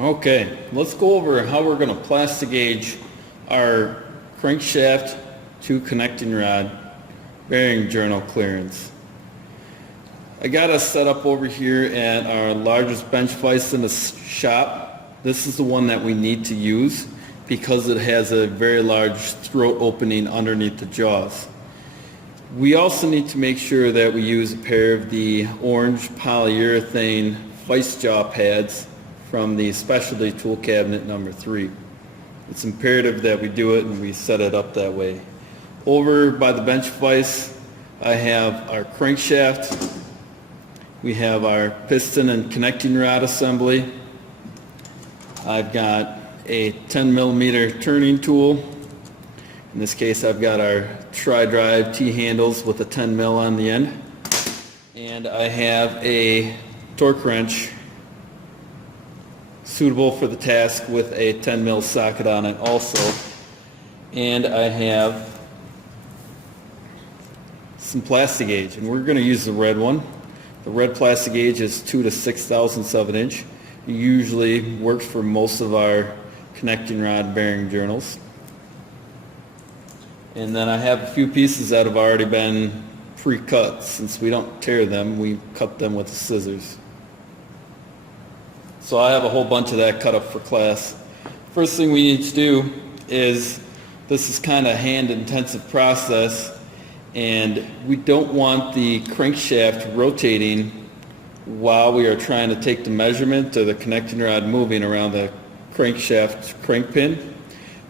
Okay, let's go over how we're going to Plastigauge our crankshaft to connecting rod bearing journal clearance. I got us set up over here at our largest bench vise in the shop. This is the one that we need to use because it has a very large throat opening underneath the jaws. We also need to make sure that we use a pair of the orange polyurethane vise jaw pads from the specialty tool cabinet number 3. It's imperative that we do it and we set it up that way. Over by the bench vise, I have our crankshaft. We have our piston and connecting rod assembly. I've got a 10 millimeter turning tool. In this case, I've got our tri-drive T-handles with a 10 mil on the end. And I have a torque wrench suitable for the task with a 10 mil socket on it also. And I have some Plastigauge, and we're going to use the red one. The red Plastigauge is 2 to 6/1000ths of an inch. It usually works for most of our connecting rod bearing journals. And then I have a few pieces that have already been pre-cut. Since we don't tear them, we cut them with the scissors. So I have a whole bunch of that cut up for class. First thing we need to do is, this is kind of a hand-intensive process, and we don't want the crankshaft rotating while we are trying to take the measurement or the connecting rod moving around the crankshaft crankpin.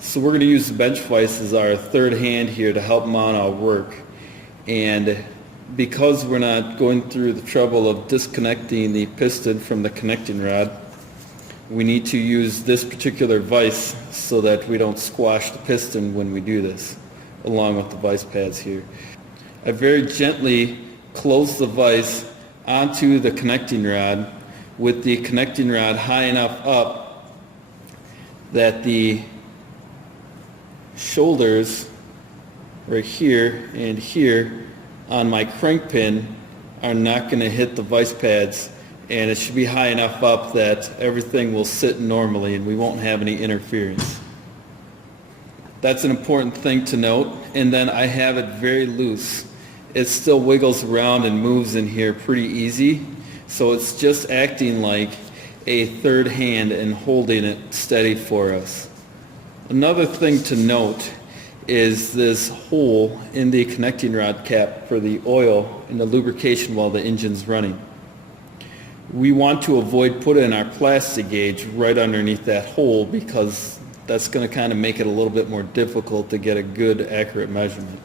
So we're going to use the bench vise as our third hand here to help mount our work. And because we're not going through the trouble of disconnecting the piston from the connecting rod, we need to use this particular vise so that we don't squash the piston when we do this, along with the vise pads here. I very gently close the vise onto the connecting rod with the connecting rod high enough up that the shoulders right here and here on my crank pin are not going to hit the vise pads, and it should be high enough up that everything will sit normally and we won't have any interference. That's an important thing to note. And then I have it very loose. It still wiggles around and moves in here pretty easy, so it's just acting like a third hand and holding it steady for us. Another thing to note is this hole in the connecting rod cap for the oil and the lubrication while the engine's running. We want to avoid putting our Plastigauge right underneath that hole because that's going to kind of make it a little bit more difficult to get a good accurate measurement.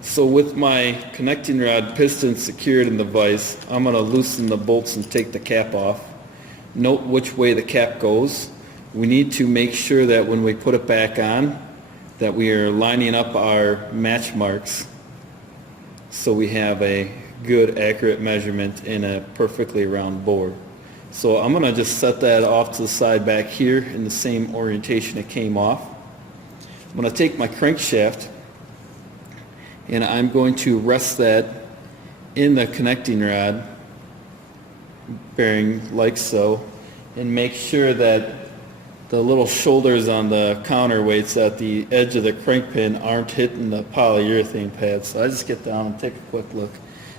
So with my connecting rod piston secured in the vise, I'm going to loosen the bolts and take the cap off. Note which way the cap goes. We need to make sure that when we put it back on that we are lining up our match marks so we have a good accurate measurement in a perfectly round bore. So I'm going to just set that off to the side back here in the same orientation it came off. I'm going to take my crankshaft and I'm going to rest that in the connecting rod bearing like so, and make sure that the little shoulders on the counterweights at the edge of the crank pin aren't hitting the polyurethane pads. So I just get down and take a quick look.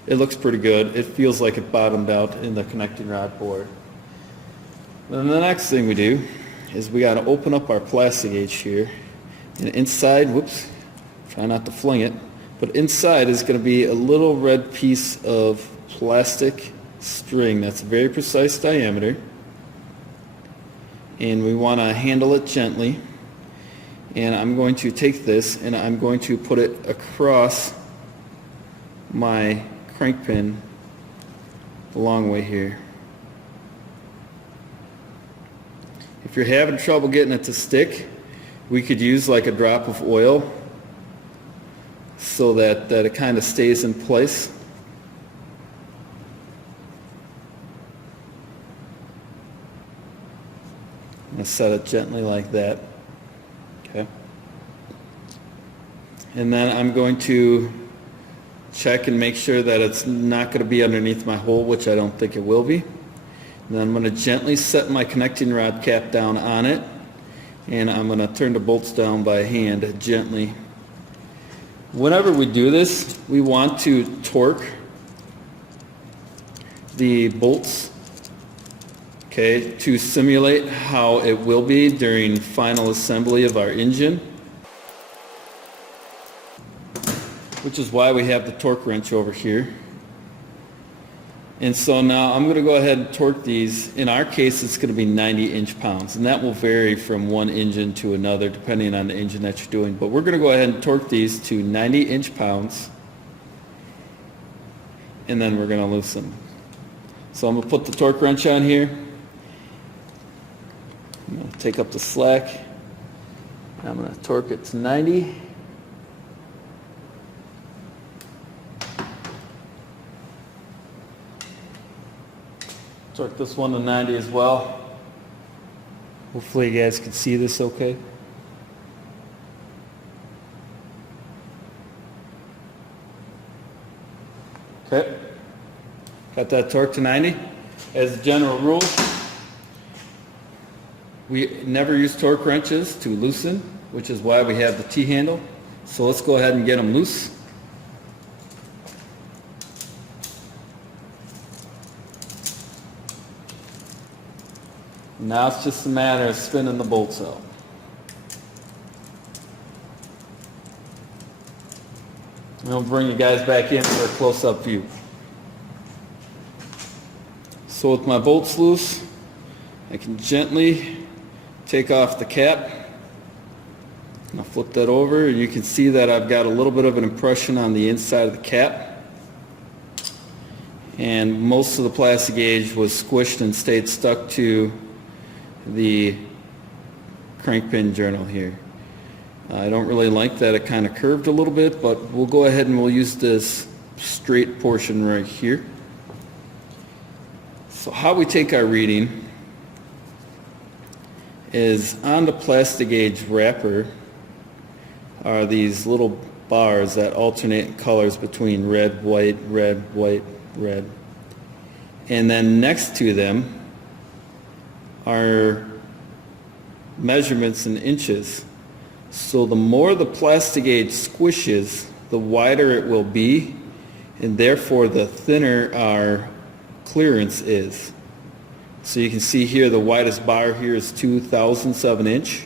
It looks pretty good. It feels like it bottomed out in the connecting rod bore. Then the next thing we do is we got to open up our Plastigauge here, and inside, whoops, try not to fling it, but inside is going to be a little red piece of plastic string that's a very precise diameter, and we want to handle it gently. And I'm going to take this and I'm going to put it across my crank pin the long way here. If you're having trouble getting it to stick, we could use like a drop of oil so that it kind of stays in place. I'm going to set it gently like that. Okay. And then I'm going to check and make sure that it's not going to be underneath my hole, which I don't think it will be. Then I'm going to gently set my connecting rod cap down on it, and I'm going to turn the bolts down by hand gently. Whenever we do this, we want to torque the bolts, okay, to simulate how it will be during final assembly of our engine, which is why we have the torque wrench over here. And so now I'm going to go ahead and torque these. In our case, it's going to be 90 inch-pounds, and that will vary from one engine to another depending on the engine that you're doing. But we're going to go ahead and torque these to 90 inch-pounds, and then we're going to loosen. So I'm going to put the torque wrench on here. I'm going to take up the slack, and I'm going to torque it to 90. Torque this one to 90 as well. Hopefully you guys can see this okay. Okay. Got that torque to 90. As a general rule, we never use torque wrenches to loosen, which is why we have the T-handle. So let's go ahead and get them loose. Now it's just a matter of spinning the bolts out. And we'll bring you guys back in for a close-up view. So with my bolts loose, I can gently take off the cap. And I'll flip that over, and you can see that I've got a little bit of an impression on the inside of the cap. And most of the Plastigauge was squished and stayed stuck to the crankpin journal here. I don't really like that it kind of curved a little bit, but we'll go ahead and we'll use this straight portion right here. So how we take our reading is on the Plastigauge wrapper are these little bars that alternate in colors between red, white, red, white, red. And then next to them are measurements in inches. So the more the Plastigauge squishes, the wider it will be, and therefore the thinner our clearance is. So you can see here the widest bar here is 2/1000 of an inch,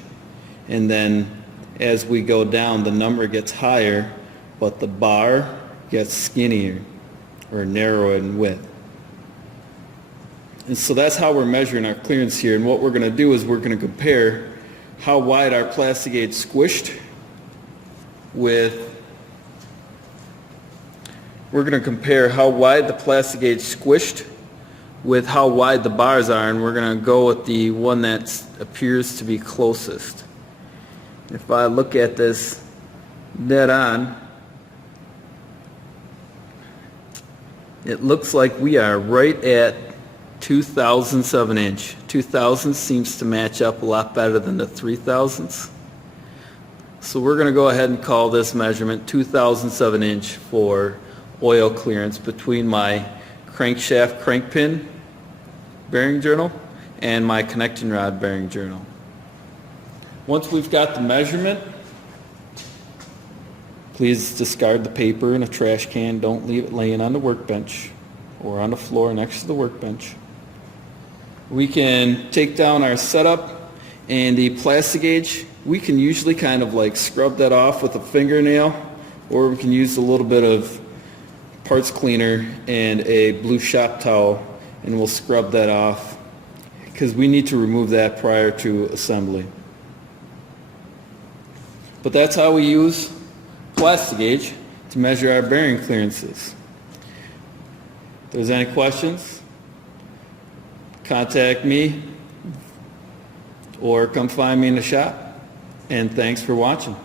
and then as we go down the number gets higher, but the bar gets skinnier or narrower in width. And so that's how we're measuring our clearance here. And what we're going to do is we're going to compare how wide our Plastigauge squished with, we're going to compare how wide the Plastigauge squished with how wide the bars are, and we're going to go with the one that appears to be closest. If I look at this dead on, it looks like we are right at 2/1000 of an inch. 2/1000 seems to match up a lot better than the 3/1000. So we're going to go ahead and call this measurement 2/1000 of an inch for oil clearance between my crankshaft crankpin bearing journal and my connecting rod bearing journal. Once we've got the measurement, please discard the paper in a trash can. Don't leave it laying on the workbench or on the floor next to the workbench. We can take down our setup, and the Plastigauge, we can usually kind of like scrub that off with a fingernail, or we can use a little bit of parts cleaner and a blue shop towel, and we'll scrub that off because we need to remove that prior to assembly. But that's how we use Plastigauge to measure our bearing clearances. If there's any questions, contact me or come find me in the shop. And thanks for watching.